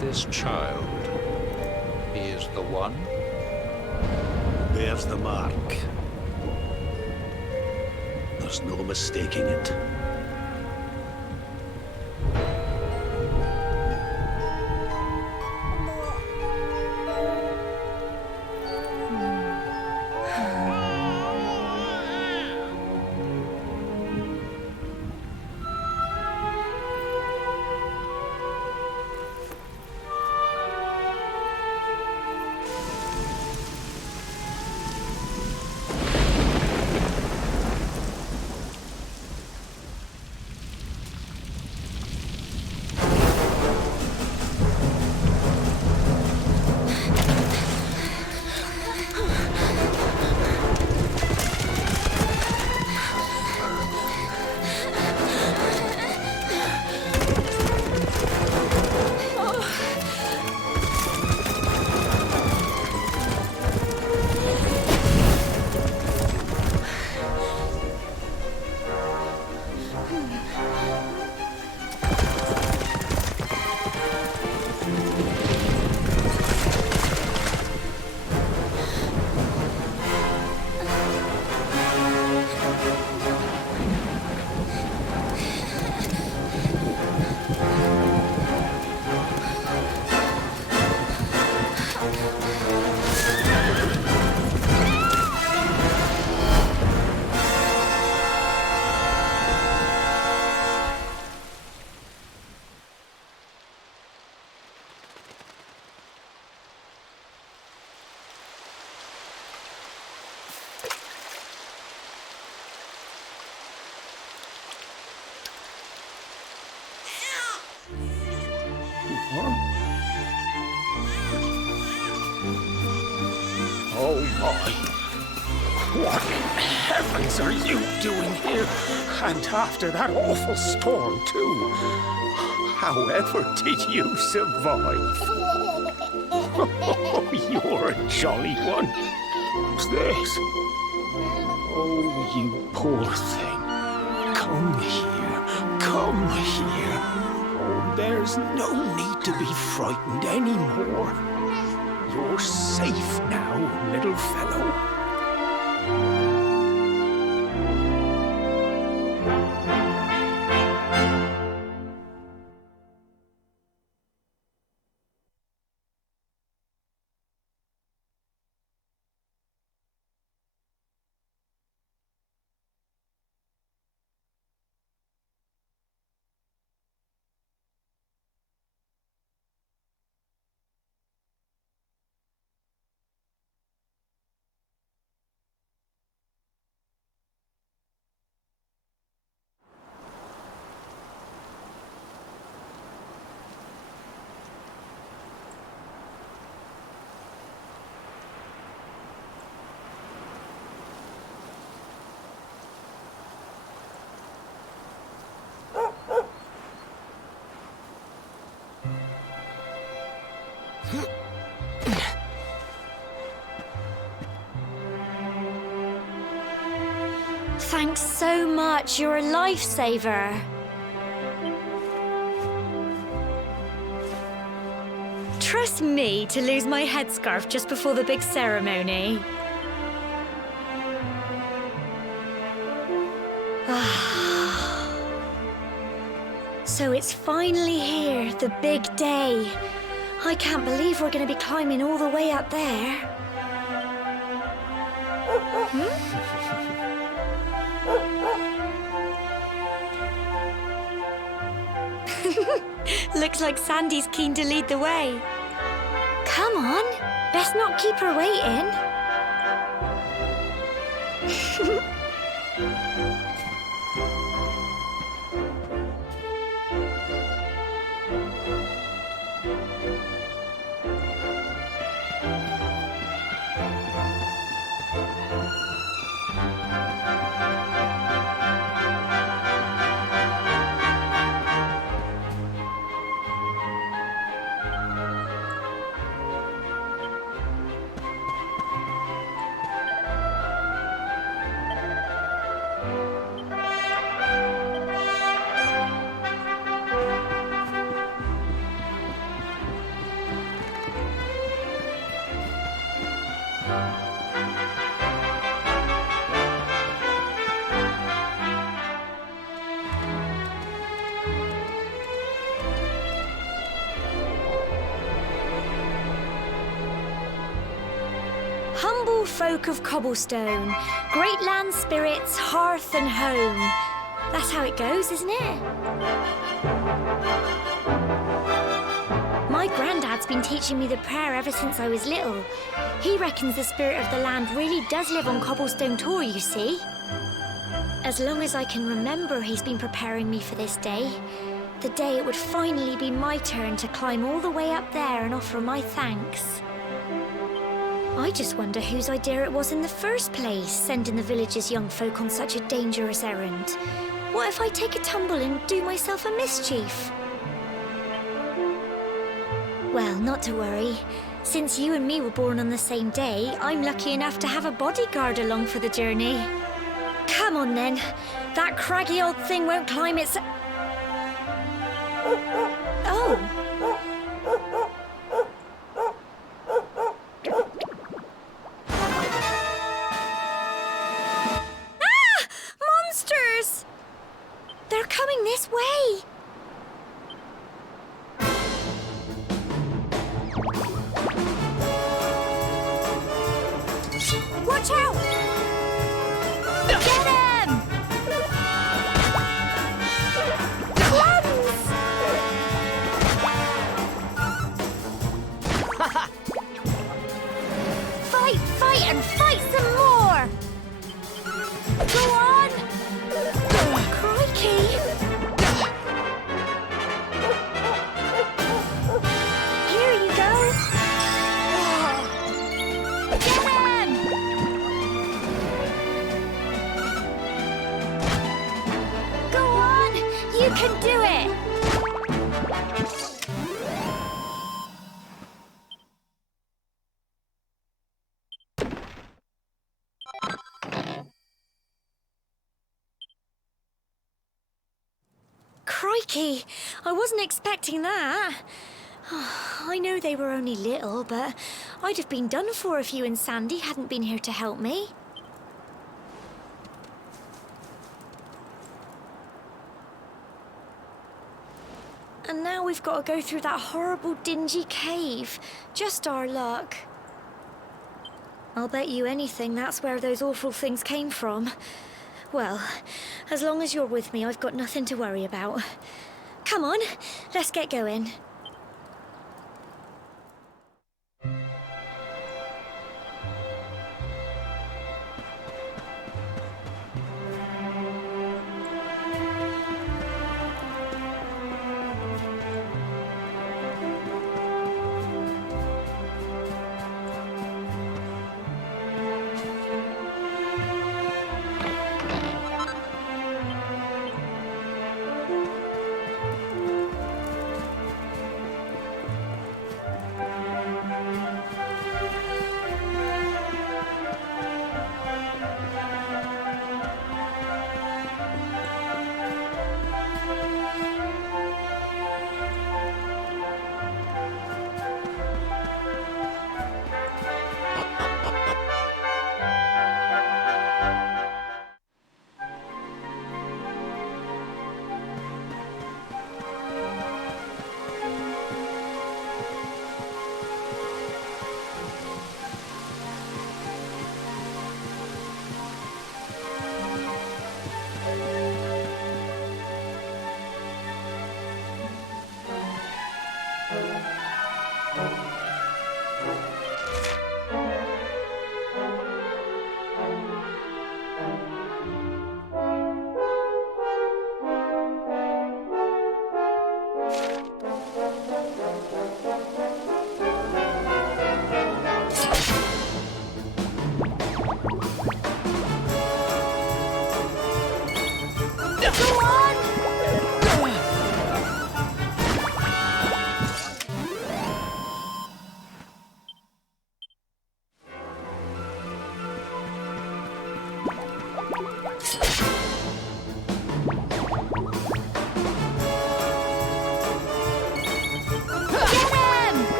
This child, he is the one? Bears the mark. There's no mistaking it. Oh my! What in heavens are you doing here? And after that awful storm, too. However did you survive? Oh, you're a jolly one. Who's this? Oh, you poor thing. Come here. Come here. Oh, there's no need to be frightened anymore. You're safe now, little fellow. Thanks so much. You're a lifesaver. Trust me to lose my headscarf just before the big ceremony. So So it's finally here, the big day. I can't believe we're going to be climbing all the way up there. Looks like Sandy's keen to lead the way. Come on, let's not keep her waiting. Humble folk of cobblestone, great land spirits, hearth and home. That's how it goes, isn't it? My granddad's been teaching me the prayer ever since I was little. He reckons the spirit of the land really does live on Cobblestone Tor, you see. As long as I can remember, he's been preparing me for this day. The day it would finally be my turn to climb all the way up there and offer my thanks. I just wonder whose idea it was in the first place, sending the village's young folk on such a dangerous errand. What if I take a tumble and do myself a mischief? Well, not to worry. Since you and me were born on the same day, I'm lucky enough to have a bodyguard along for the journey. Come on then. That craggy old thing won't climb its... Oh! They're coming this way! Watch out! Get him! Crumbs! Fight, and fight some more! Go on! Crikey! Here you go! Get him! Go on! You can do it! Crikey, I wasn't expecting that. I know they were only little, but I'd have been done for if you and Sandy hadn't been here to help me. And now we've got to go through that horrible, dingy cave. Just our luck. I'll bet you anything that's where those awful things came from. Well, as long as you're with me, I've got nothing to worry about. Come on, let's get going.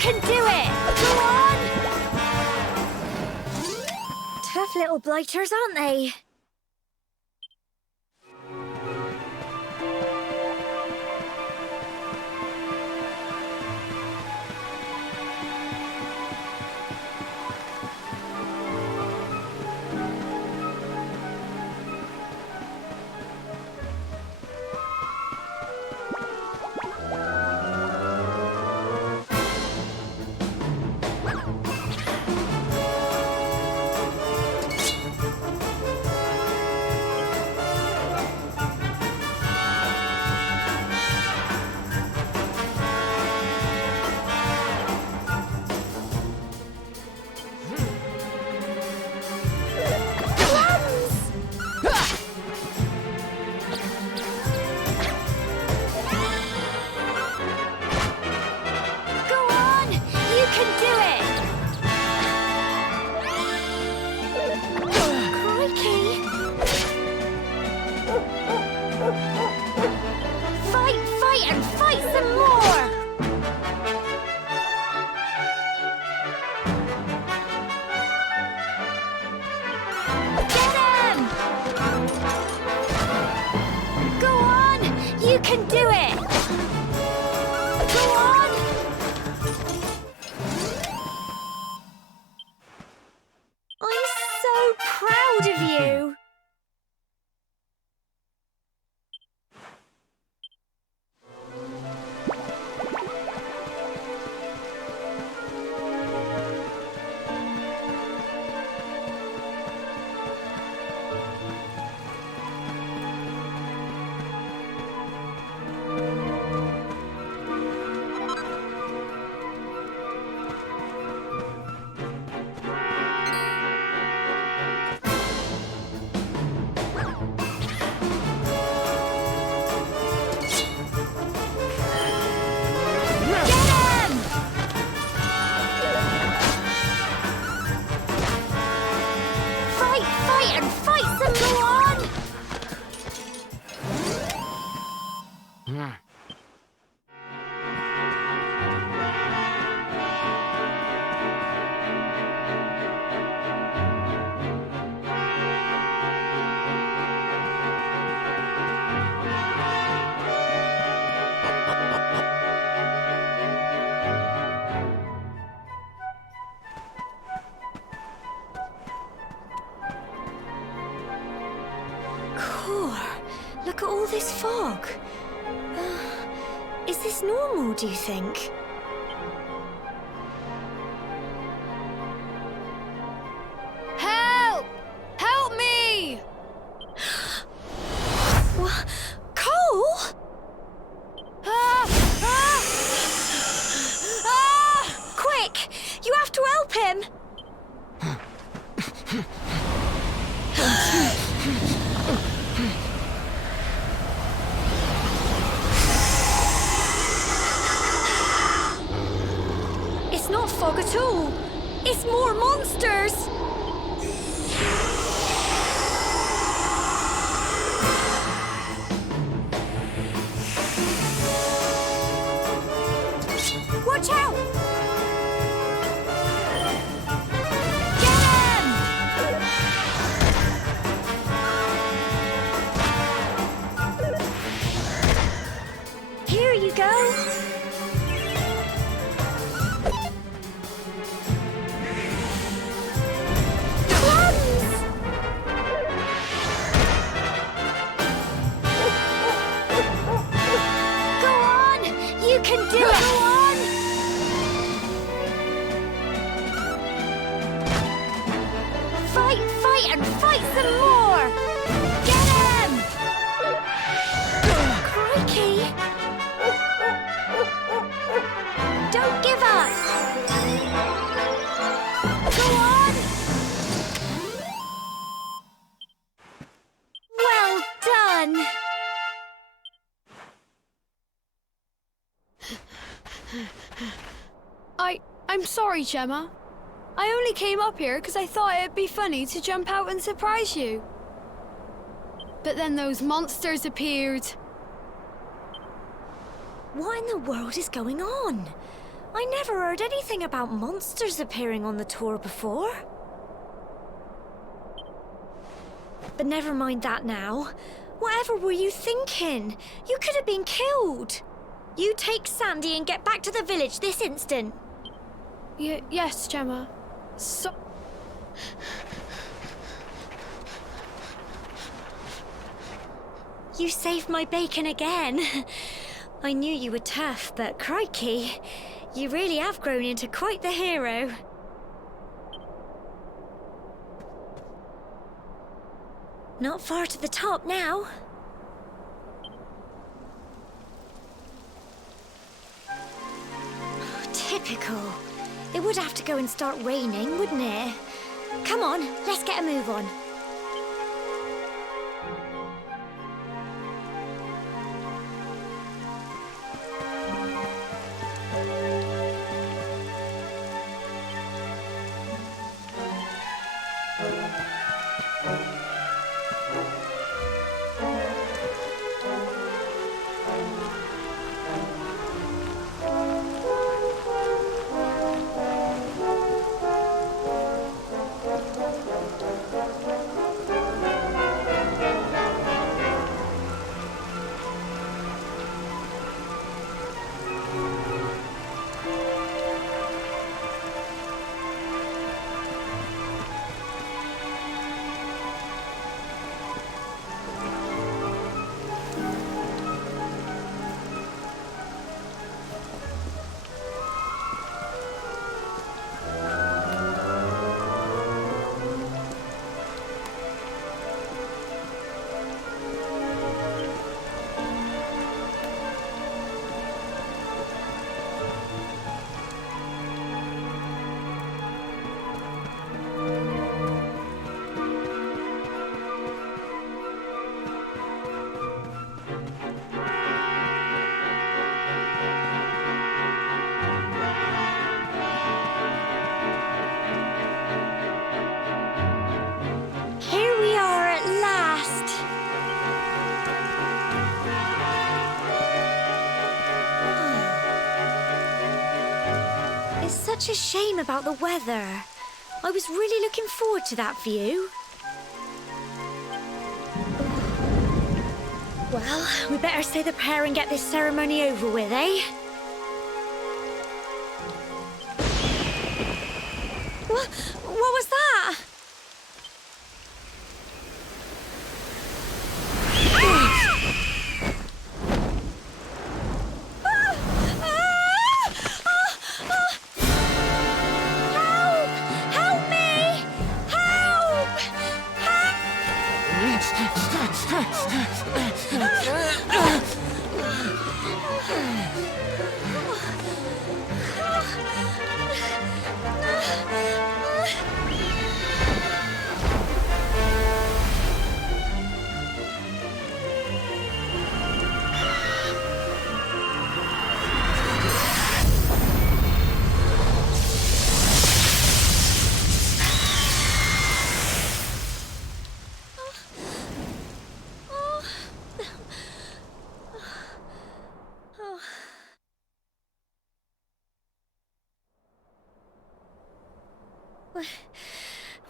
Can do it! Go on! Tough little blighters, aren't they? You can do it! Go on! I'm so proud of you! Look at all this fog. Is this normal, do you think? Help! Help me! What? Cole? Quick! You have to help him! It's not fog at all. It's more monsters. Watch out! Get him! done! I'm sorry, Gemma. I only came up here because I thought it'd be funny to jump out and surprise you. But then those monsters appeared. What in the world is going on? I never heard anything about monsters appearing on the tour before. But never mind that now. Whatever were you thinking? You could have been killed. You take Sandy and get back to the village this instant. Yes, Gemma. You saved my bacon again. I knew you were tough, but crikey, you really have grown into quite the hero. Not far to the top now. Typical. It would have to go and start raining, wouldn't it? Come on, let's get a move on. Such a shame about the weather. I was really looking forward to that view. Well, we better say the prayer and get this ceremony over with, eh? What was that?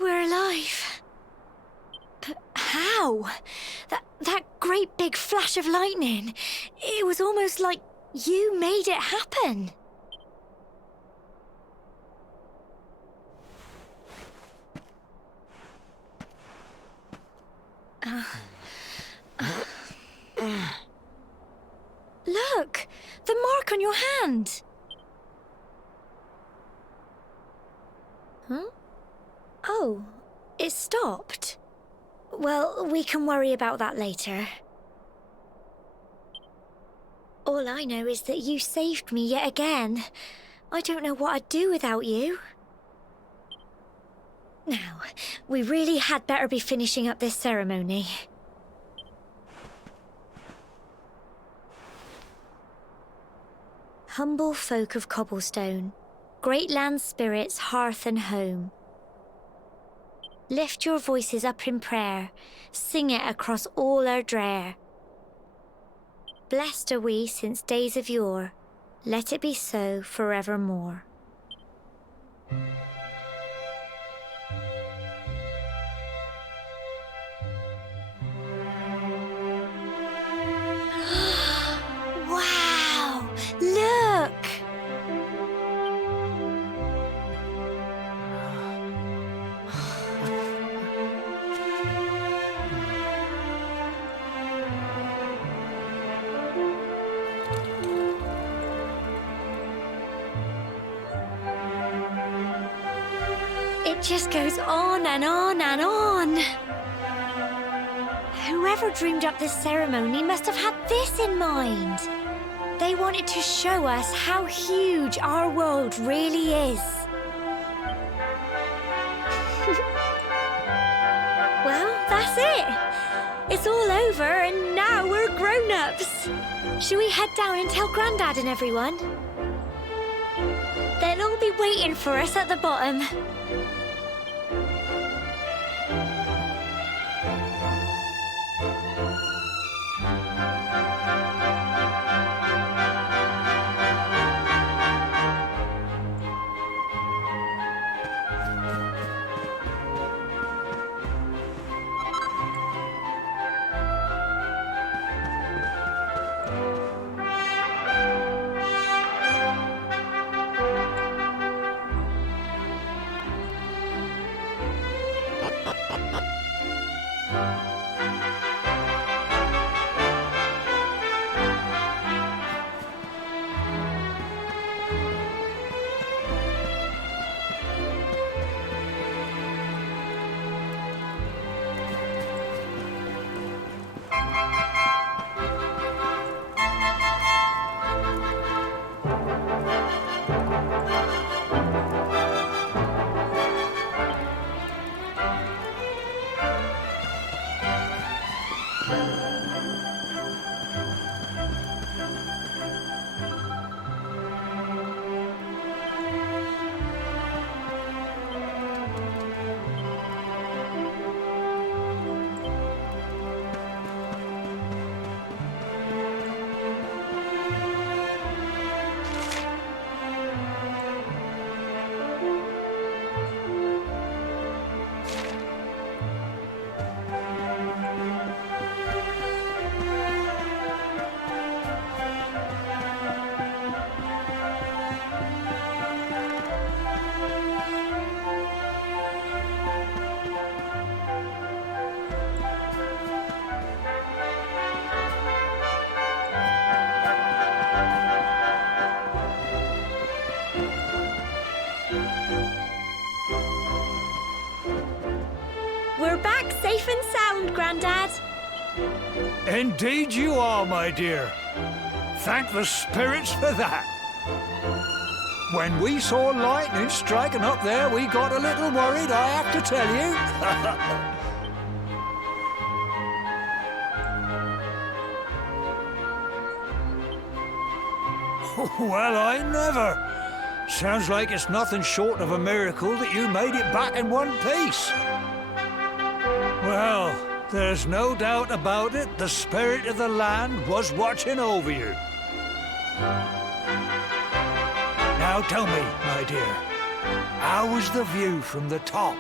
We're alive. But how? That great big flash of lightning. It was almost like you made it happen. Look! The mark on your hand! Huh? Oh, it stopped. Well, we can worry about that later. All I know is that you saved me yet again. I don't know what I'd do without you. Now, we really had better be finishing up this ceremony. Humble folk of cobblestone, great land spirits, hearth and home, lift your voices up in prayer, sing it across all our drear. Blessed are we since days of yore, let it be so forevermore. Wow! Look! It just goes on and on and on. Whoever dreamed up this ceremony must have had this in mind. They wanted to show us how huge our world really is. Well, that's it. It's all over and now we're grown-ups. Shall we head down and tell Grandad and everyone? They'll all be waiting for us at the bottom. We're back safe and sound, Grandad. Indeed you are, my dear. Thank the spirits for that. When we saw lightning striking up there, we got a little worried, I have to tell you. Well, I never. Sounds like it's nothing short of a miracle that you made it back in one piece. Well, there's no doubt about it, the spirit of the land was watching over you. Now tell me, my dear, how was the view from the top?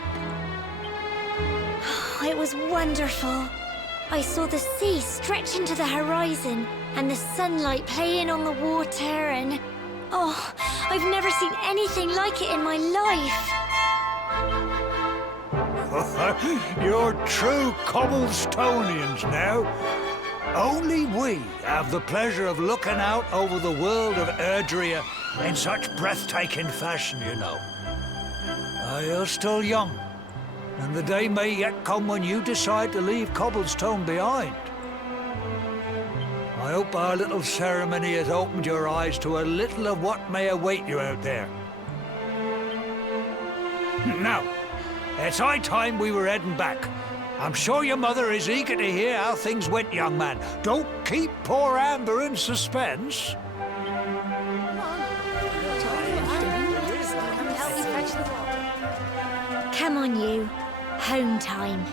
It was wonderful. I saw the sea stretch into the horizon and the sunlight playing on the water and... Oh, I've never seen anything like it in my life. You're true Cobblestonians now. Only we have the pleasure of looking out over the world of Erdrea in such breathtaking fashion, you know. You're still young, and the day may yet come when you decide to leave Cobblestone behind. I hope our little ceremony has opened your eyes to a little of what may await you out there. Now, it's high time we were heading back. I'm sure your mother is eager to hear how things went, young man. Don't keep poor Amber in suspense. Come on, you. Home time.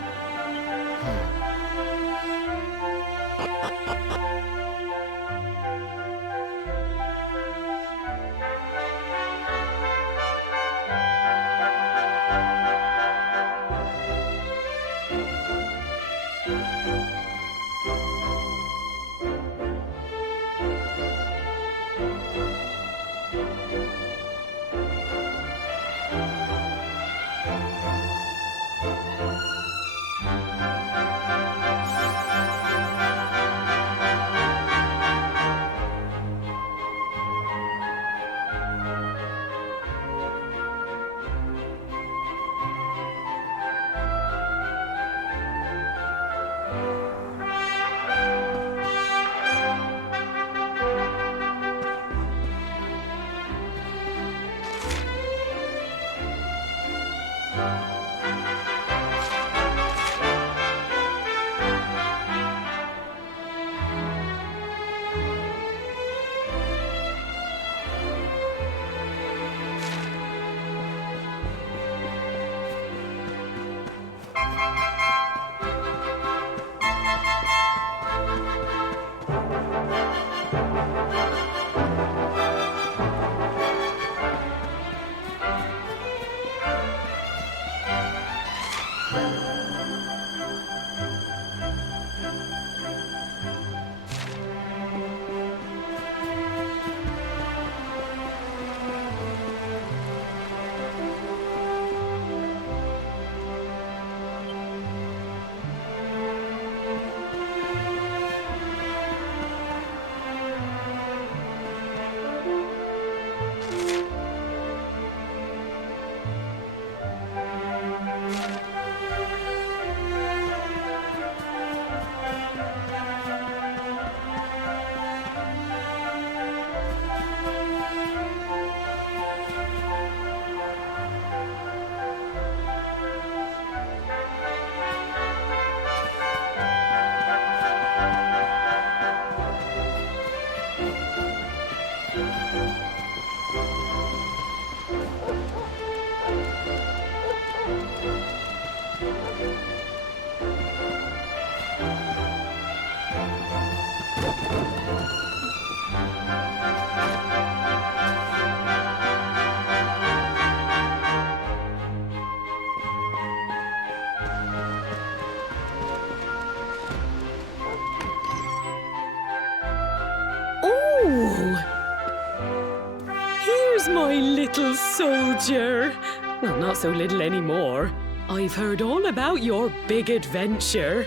Here's my little soldier. Well, not so little anymore. I've heard all about your big adventure.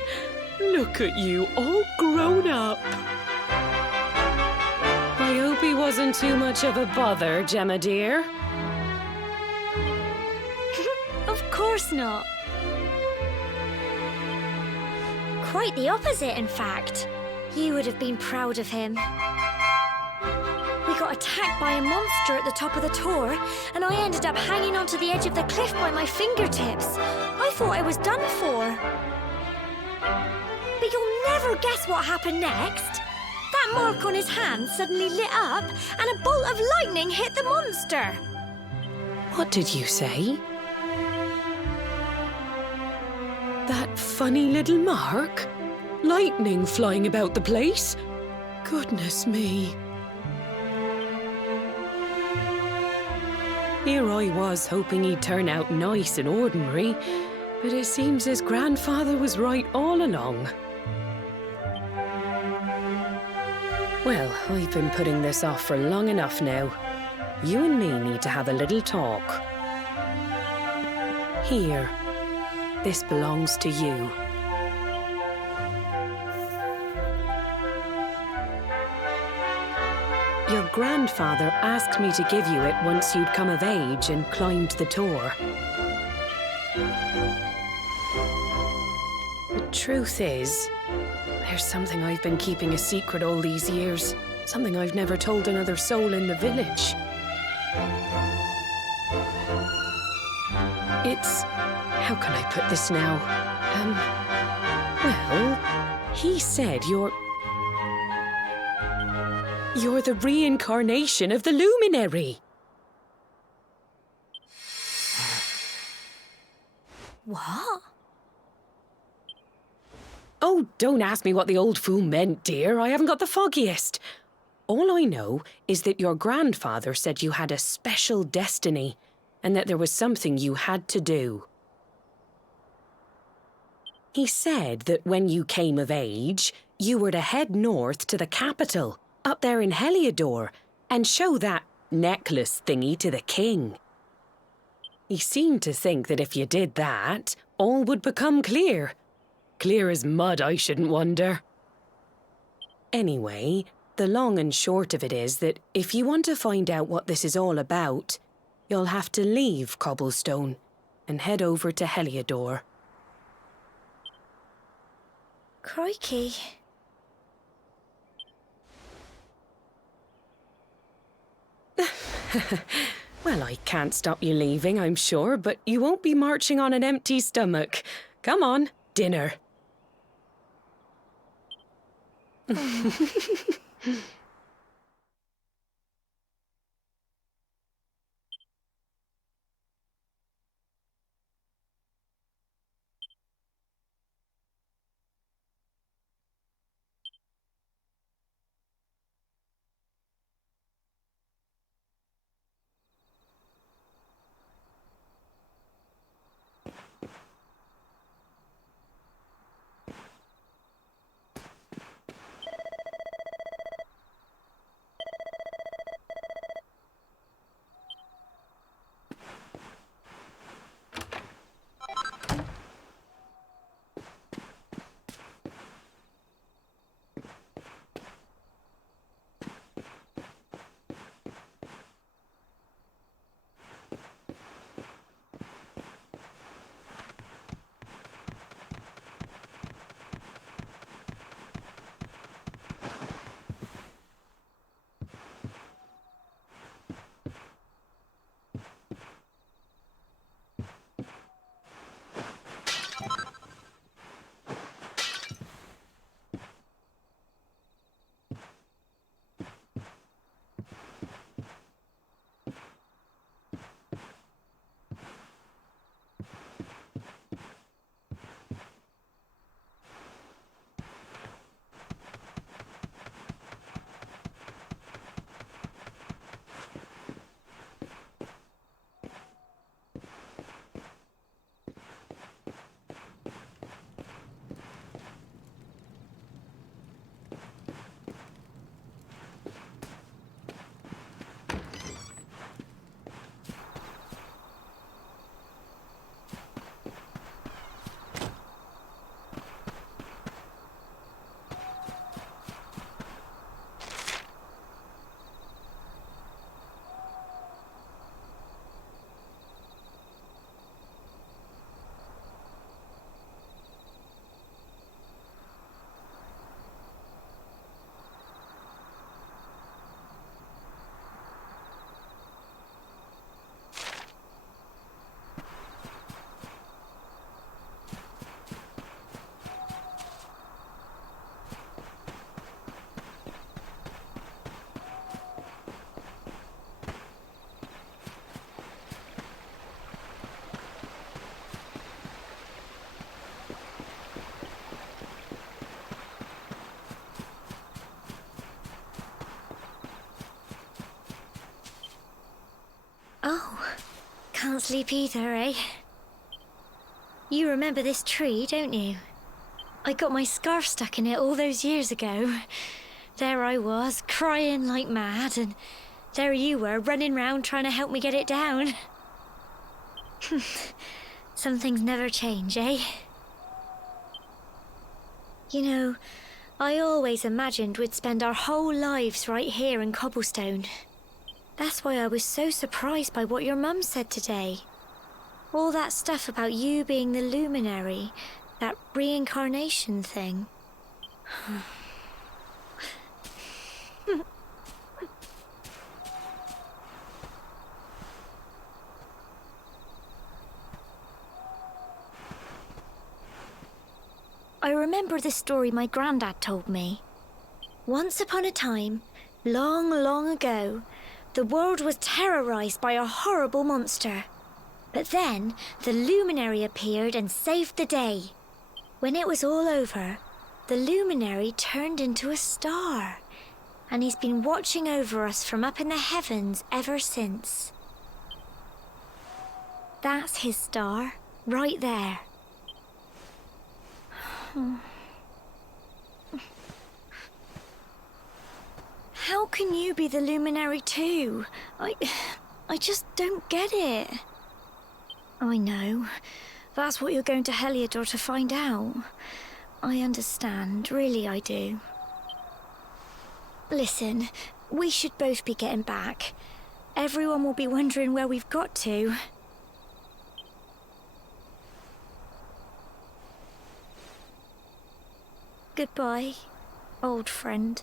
Look at you, all grown up. I hope he wasn't too much of a bother, Gemma dear. Of course not. Quite the opposite, in fact. You would have been proud of him. We got attacked by a monster at the top of the tor, and I ended up hanging onto the edge of the cliff by my fingertips. I thought I was done for. But you'll never guess what happened next. That mark on his hand suddenly lit up, and a bolt of lightning hit the monster. What did you say? That funny little mark? Lightning flying about the place? Goodness me. Here I was hoping he'd turn out nice and ordinary, but it seems his grandfather was right all along. Well, I've been putting this off for long enough now. You and me need to have a little talk. Here, this belongs to you. Your grandfather asked me to give you it once you'd come of age and climbed the tor. The truth is, there's something I've been keeping a secret all these years. Something I've never told another soul in the village. It's... how can I put this now? Well, he said you're the reincarnation of the luminary. What? Oh, don't ask me what the old fool meant, dear. I haven't got the foggiest. All I know is that your grandfather said you had a special destiny and that there was something you had to do. He said that when you came of age, you were to head north to the capital, up there in Heliodor, and show that necklace thingy to the king. He seemed to think that if you did that, all would become clear. Clear as mud, I shouldn't wonder. Anyway, the long and short of it is that if you want to find out what this is all about, you'll have to leave Cobblestone and head over to Heliodor. Crikey. Well, I can't stop you leaving, I'm sure, but you won't be marching on an empty stomach. Come on, dinner. Oh, can't sleep either, eh? You remember this tree, don't you? I got my scarf stuck in it all those years ago. There I was, crying like mad, and there you were, running round trying to help me get it down. Some things never change, eh? You know, I always imagined we'd spend our whole lives right here in Cobblestone. That's why I was so surprised by what your mum said today. All that stuff about you being the luminary, that reincarnation thing. I remember the story my granddad told me. Once upon a time, long, long ago, the world was terrorized by a horrible monster. But then the luminary appeared and saved the day. When it was all over, the luminary turned into a star. And he's been watching over us from up in the heavens ever since. That's his star, right there. How can you be the luminary too? I just don't get it. I know. That's what you're going to Heliodor to find out. I understand, really I do. Listen, we should both be getting back. Everyone will be wondering where we've got to. Goodbye, old friend.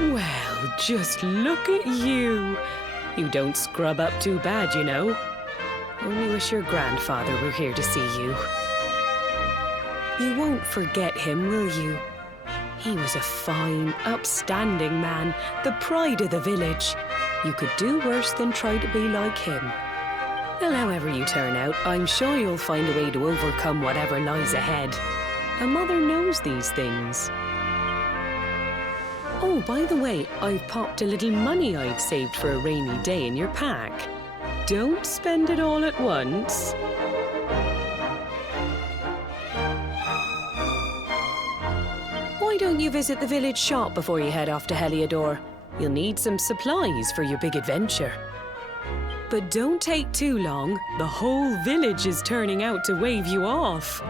Well, just look at you. You don't scrub up too bad, you know. Only wish your grandfather were here to see you. You won't forget him, will you? He was a fine, upstanding man, the pride of the village. You could do worse than try to be like him. Well, however you turn out, I'm sure you'll find a way to overcome whatever lies ahead. A mother knows these things. Oh, by the way, I've popped a little money I've saved for a rainy day in your pack. Don't spend it all at once. Why don't you visit the village shop before you head off to Heliodor? You'll need some supplies for your big adventure. But don't take too long. The whole village is turning out to wave you off.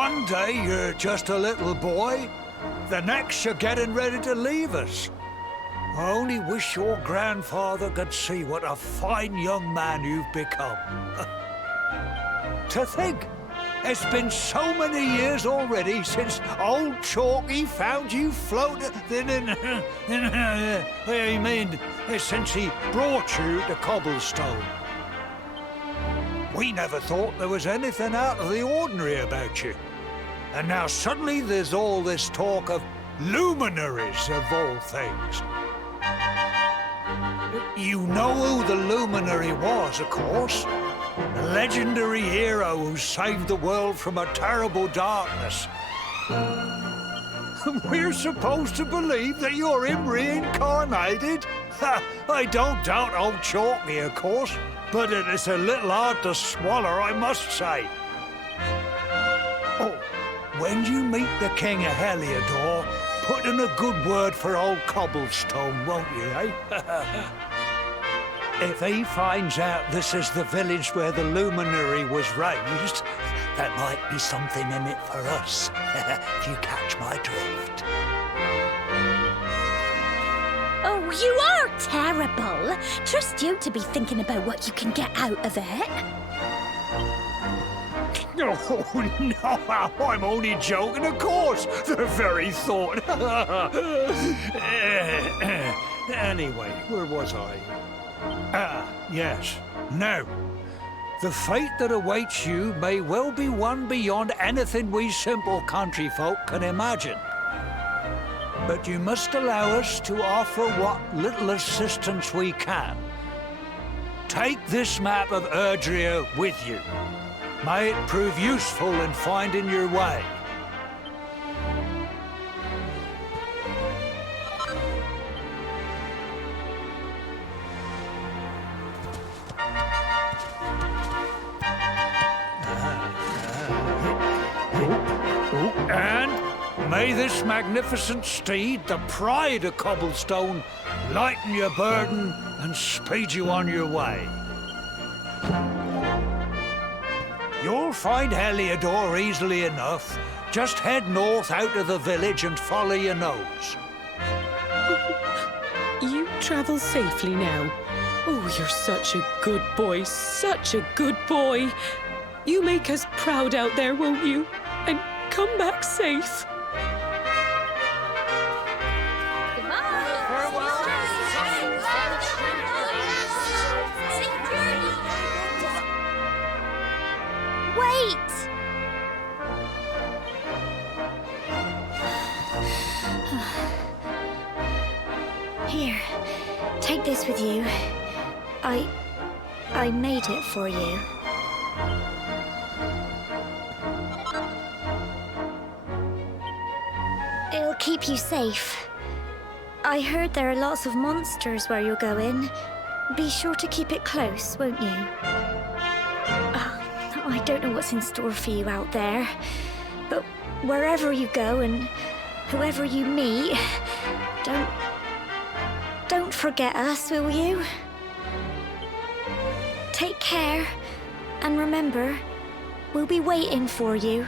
One day you're just a little boy, the next you're getting ready to leave us. I only wish your grandfather could see what a fine young man you've become. To think, it's been so many years already since old Chalky found you floating since he brought you to Cobblestone. We never thought there was anything out of the ordinary about you. And now suddenly there's all this talk of luminaries of all things. You know who the luminary was, of course. A legendary hero who saved the world from a terrible darkness. We're supposed to believe that you're him reincarnated? I don't doubt old Chalky, of course, but it is a little hard to swallow, I must say. Oh, when you meet the King of Heliodor, put in a good word for old Cobblestone, won't you, eh? If he finds out this is the village where the luminary was raised, there might be something in it for us, if you catch my drift. Oh, you are terrible. Trust you to be thinking about what you can get out of it. Oh, no, I'm only joking, of course. The very thought. Anyway, where was I? Ah, yes. Now, the fate that awaits you may well be one beyond anything we simple country folk can imagine. But you must allow us to offer what little assistance we can. Take this map of Erdrea with you. May it prove useful in finding your way. And may this magnificent steed, the pride of Cobblestone, lighten your burden and speed you on your way. You'll find Heliodor easily enough. Just head north out of the village and follow your nose. You travel safely now. Oh, you're such a good boy, such a good boy. You make us proud out there, won't you? And come back safe. Wait! Here, take this with you. I made it for you. It'll keep you safe. I heard there are lots of monsters where you're going. Be sure to keep it close, won't you? I don't know what's in store for you out there, but wherever you go and whoever you meet, don't forget us, will you? Take care, and remember, we'll be waiting for you.